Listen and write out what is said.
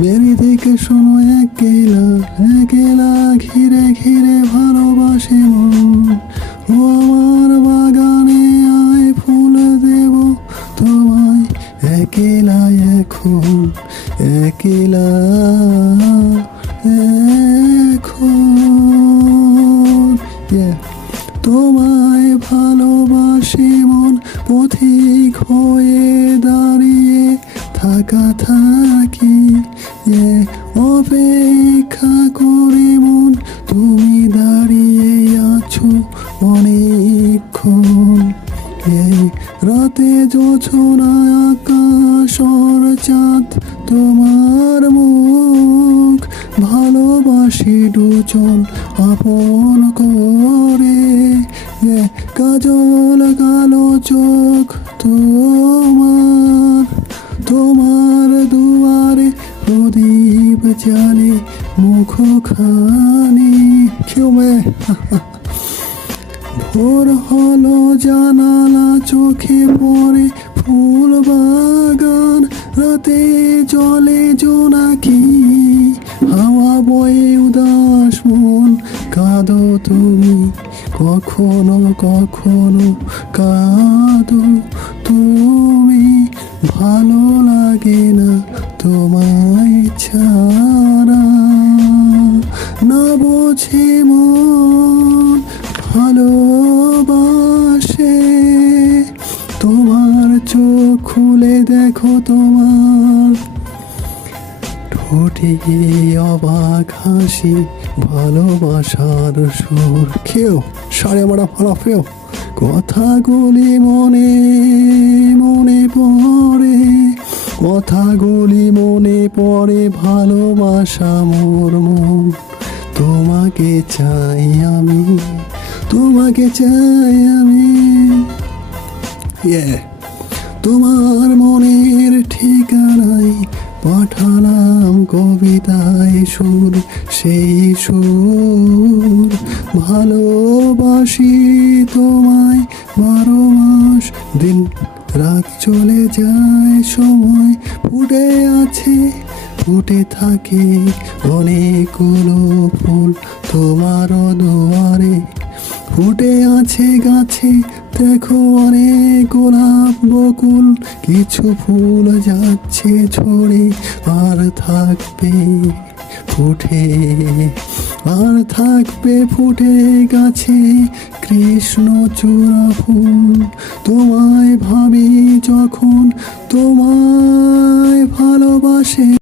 Mary থেকে শোনো একেলা একেলা ঘিরে ঘিরে ভালোবাসে মন। ও আমার বাগানে আয় ফুল দেব তোমায় একেলা এখন একেলা এখন তোমায় ভালোবাসি মন পথিক হয়ে দাঁড়িয়ে থাকা থাকি অপেক্ষা করে মন তুমি দাঁড়িয়ে আছো অনেকক্ষণ রাতে জোছনা আকাশ আর চাঁদ তোমার মুখ ভালোবাসি দুজন আপন করে কাজল কালো চোখ তোমার তোমার দুয়ারে প্রদীপ জ্বালে মুখখানি क्यों मैं ভোর হলো জানালা চোখে পড়ে ফুল বাগান রাতে জলে জোনাকি হাওয়া বয়ে উদাস মন কাঁদো তুমি কখনো কখনো কাঁদো তুমি ভালো লাগে না তোমায় ছাড়া না বোঝে মন ভালোবাসে তোমার চোখ খুলে দেখো তোমার ঠোঁটে অবাক হাসি ভালোবাসার সুর কেউ সাড়ে মারা ফলাফেও কথাগুলি মনে মনে পড়ে কথাগুলি মনে পড়ে ভালোবাসা মোর মন তোমাকে চাই আমি তোমাকে চাই আমি তোমার মনের ঠিকানায় পাঠালাম কবিতায় সুর সেই সুর ভালোবাসি তোমায় 12 মাস দিন রাত চলে যায় সময় ফুটে আছে ফুটে থাকে অনেকগুলো ফুল তোমার দুয়ারে ফুটে আছে গাছে দেখো অনেক গোলাপ বকুল কিছু ফুল যাচ্ছে ঝরে আর থাকবে ফুটে গাছে কৃষ্ণচূড়া ফুল তোমায় ভাবি যখন তোমায় ভালোবাসে।